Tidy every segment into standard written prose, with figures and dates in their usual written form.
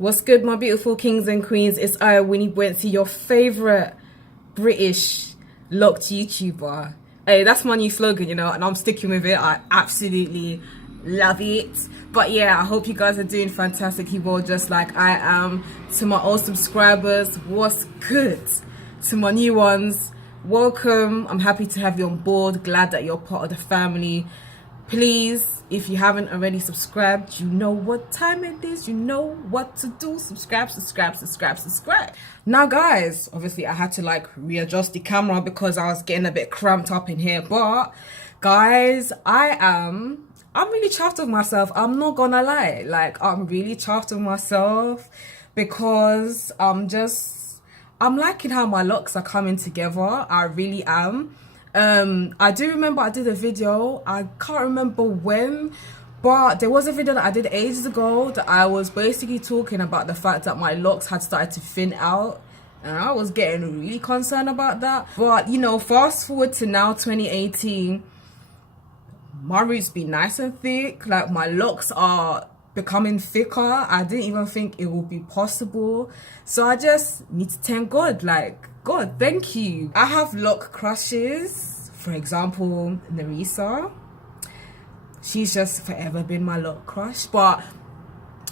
What's good, my beautiful kings and queens? It's I, Wini Boansi, your favorite British locked YouTuber. Hey, that's my new slogan, you know, and I'm sticking with it. I absolutely love it. But yeah, I hope you guys are doing fantastic, well, just like I am. To my old subscribers, what's good? To my new ones, welcome. I'm happy to have you on board. Glad that you're part of the family. Please, if you haven't already subscribed, you know what time it is, you know what to do. Subscribe. Now guys, obviously I had to like readjust the camera because I was getting a bit cramped up in here, but guys, I'm really chuffed with myself. I'm not gonna lie, like I'm really chuffed with myself because I'm liking how my locks are coming together. I really am. I do remember I did a video, I can't remember when, but there was a video that I did ages ago that I was basically talking about the fact that my locks had started to thin out, and I was getting really concerned about that. But you know, fast forward to now 2018, my roots be nice and thick, like my locks are becoming thicker. I didn't even think it would be possible, so I just need to thank God, like God, thank you. I have lock crushes, for example Narisa. She's just forever been my lock crush, but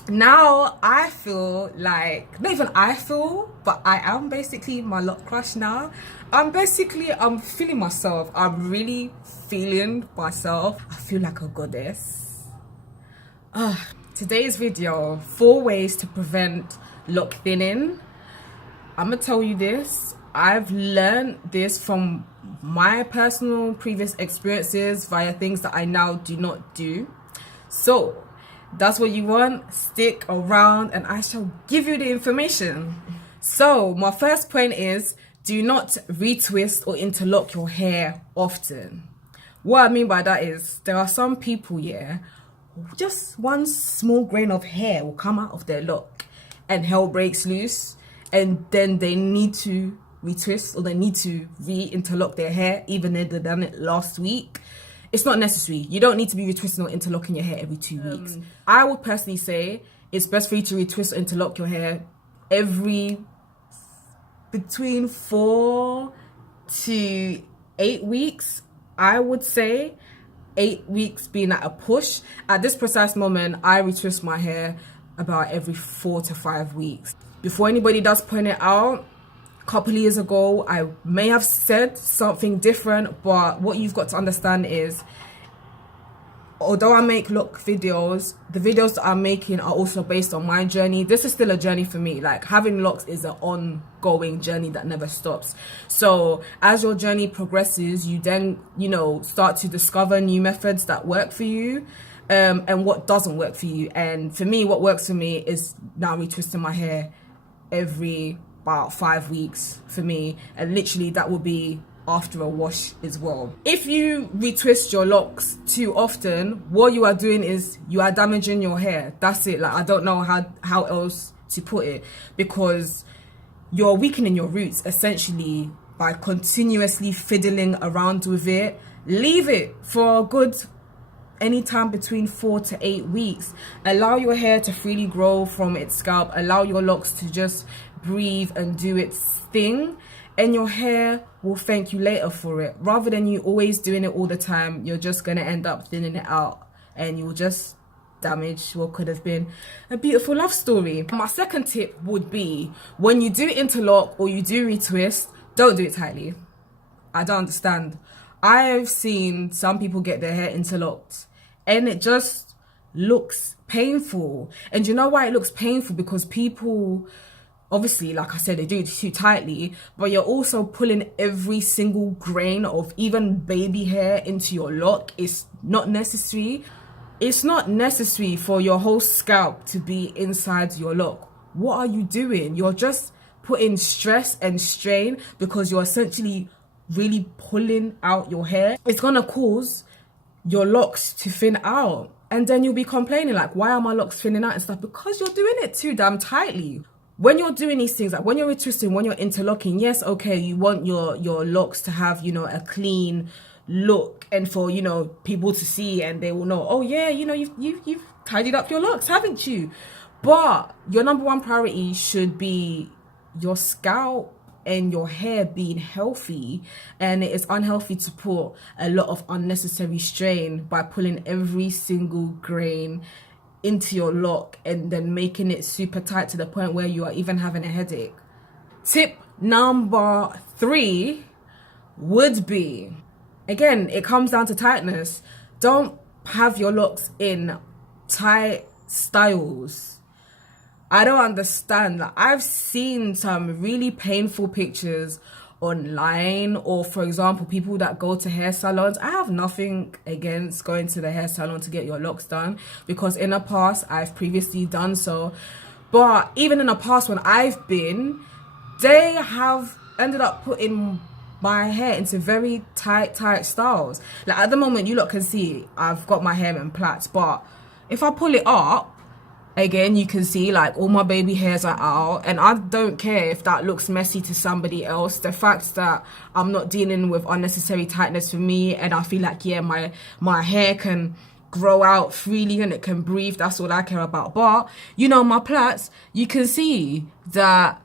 now I feel like, not even I feel, but I am basically my lock crush now. I'm feeling myself. I'm really feeling myself. I feel like a goddess. Today's video, 4 ways to prevent lock thinning. I'm gonna tell you this, I've learned this from my personal previous experiences via things that I now do not do. So that's what you want, stick around and I shall give you the information. So my first point is, do not retwist or interlock your hair often. What I mean by that is, there are some people, yeah, just one small grain of hair will come out of their lock and hell breaks loose, and then they need to retwist or they need to re-interlock their hair even though they've done it last week. It's not necessary. You don't need to be retwisting or interlocking your hair every 2 weeks. I would personally say it's best for you to retwist or interlock your hair every between 4 to 8 weeks. I would say 8 weeks being at a push. At this precise moment, I retwist my hair about every 4 to 5 weeks. Before anybody does point it out, a couple of years ago I may have said something different, but what you've got to understand is, although I make look videos, the videos that I'm making are also based on my journey. This is still a journey for me. Like, having locks is an ongoing journey that never stops. So as your journey progresses, you then, you know, start to discover new methods that work for you, and what doesn't work for you. And for me, what works for me is now retwisting my hair every about 5 weeks for me, and literally that will be after a wash as well. If you retwist your locks too often, what you are doing is you are damaging your hair. That's it. Like, I don't know how else to put it, because you're weakening your roots essentially by continuously fiddling around with it. Leave it for a good anytime between 4 to 8 weeks. Allow your hair to freely grow from its scalp. Allow your locks to just breathe and do its thing, and your hair will thank you later for it. Rather than you always doing it all the time, you're just gonna end up thinning it out and you'll just damage what could have been a beautiful love story. My second tip would be, when you do interlock or you do retwist, don't do it tightly. I don't understand. I've seen some people get their hair interlocked and it just looks painful. And you know why it looks painful? Because people, obviously, like I said, they do it too tightly, but you're also pulling every single grain of even baby hair into your lock. It's not necessary. It's not necessary for your whole scalp to be inside your lock. What are you doing? You're just putting stress and strain because you're essentially really pulling out your hair. It's gonna cause your locks to thin out, and then you'll be complaining like, why are my locks thinning out and stuff? Because you're doing it too damn tightly. When you're doing these things, like when you're retwisting, when you're interlocking, yes, okay, you want your locks to have, you know, a clean look, and for, you know, people to see and they will know, oh yeah, you know, you've tidied up your locks, haven't you? But your number one priority should be your scalp and your hair being healthy. And it is unhealthy to put a lot of unnecessary strain by pulling every single grain into your lock and then making it super tight to the point where you are even having a headache. Tip number 3 would be, again, it comes down to tightness. Don't have your locks in tight styles. I don't understand. Like, I've seen some really painful pictures online, or for example, people that go to hair salons. I have nothing against going to the hair salon to get your locks done, because in the past I've previously done so. But even in the past when I've been, they have ended up putting my hair into very tight styles. Like at the moment, you lot can see I've got my hair in plaits, but if I pull it up, again, you can see like all my baby hairs are out, and I don't care if that looks messy to somebody else. The fact that I'm not dealing with unnecessary tightness for me, and I feel like, yeah, my hair can grow out freely and it can breathe, that's all I care about. But you know, my plaits, you can see that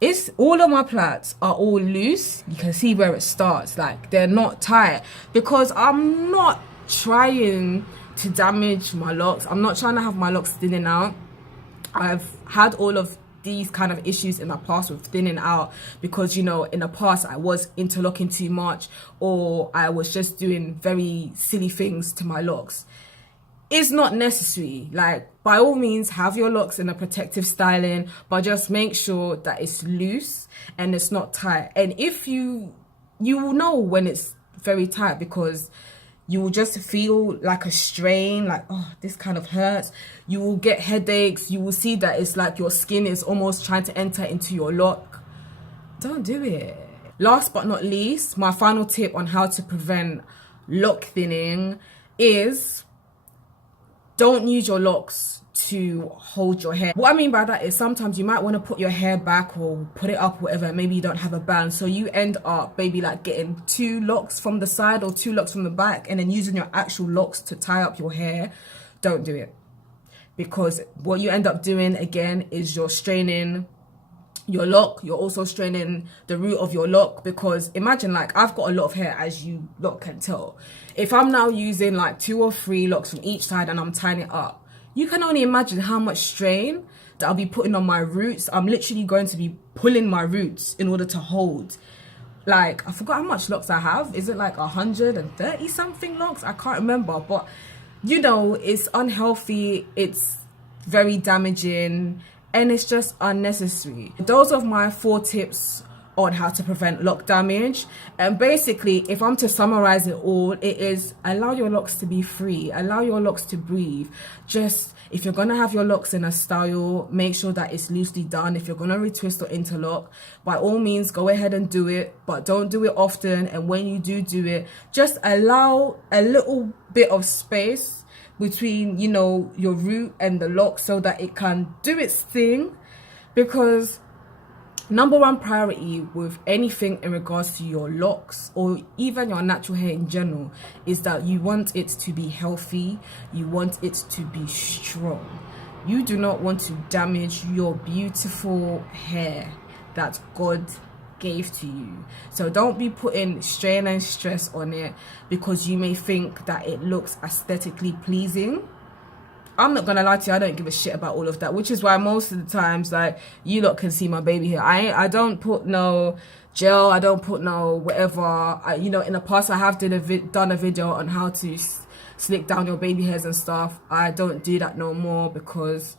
it's all of my plaits are all loose. You can see where it starts, like they're not tight, because I'm not trying to damage my locks. I'm not trying to have my locks thinning out. I've had all of these kind of issues in the past with thinning out, because you know, in the past I was interlocking too much, or I was just doing very silly things to my locks. It's not necessary. Like, by all means, have your locks in a protective styling, but just make sure that it's loose and it's not tight. And if you will know when it's very tight, because you will just feel like a strain, like, oh, this kind of hurts. You will get headaches. You will see that it's like your skin is almost trying to enter into your lock. Don't do it. Last but not least, my final tip on how to prevent lock thinning is, don't use your locks to hold your hair. What I mean by that is, sometimes you might want to put your hair back or put it up, whatever. Maybe you don't have a band, so you end up maybe like getting 2 locks from the side or 2 locks from the back, and then using your actual locks to tie up your hair. Don't do it, because what you end up doing again is you're straining your lock. You're also straining the root of your lock, because imagine, like, I've got a lot of hair, as you lot can tell. If I'm now using like 2 or 3 locks from each side and I'm tying it up, you can only imagine how much strain that I'll be putting on my roots. I'm literally going to be pulling my roots in order to hold. Like, I forgot how much locks I have. Is it like 130 something locks? I can't remember. But you know, it's unhealthy, it's very damaging, and it's just unnecessary. Those are my 4 tips on how to prevent lock damage. And basically, if I'm to summarize it all, it is, allow your locks to be free, allow your locks to breathe. Just, if you're gonna have your locks in a style, make sure that it's loosely done. If you're gonna retwist or interlock, by all means go ahead and do it, but don't do it often. And when you do it, just allow a little bit of space between, you know, your root and the lock, so that it can do its thing. Because number one priority with anything in regards to your locks, or even your natural hair in general, is that you want it to be healthy, you want it to be strong. You do not want to damage your beautiful hair that God gave to you. So don't be putting strain and stress on it because you may think that it looks aesthetically pleasing. I'm not gonna lie to you, I don't give a shit about all of that, which is why most of the times, like, you lot can see my baby hair. I don't put no gel, I don't put no whatever. You know, in the past I have done a video on how to slick down your baby hairs and stuff. I don't do that no more because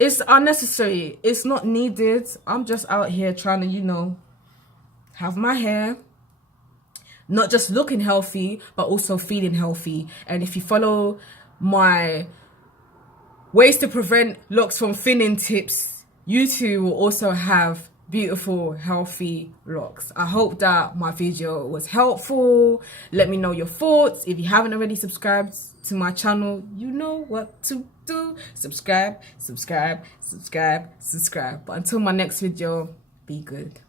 it's unnecessary. It's not needed. I'm just out here trying to, you know, have my hair not just looking healthy, but also feeling healthy. And if you follow my ways to prevent locks from thinning tips, you too will also have beautiful, healthy locks. I hope that my video was helpful. Let me know your thoughts. If you haven't already subscribed to my channel, you know what to do. Subscribe. But until my next video, be good.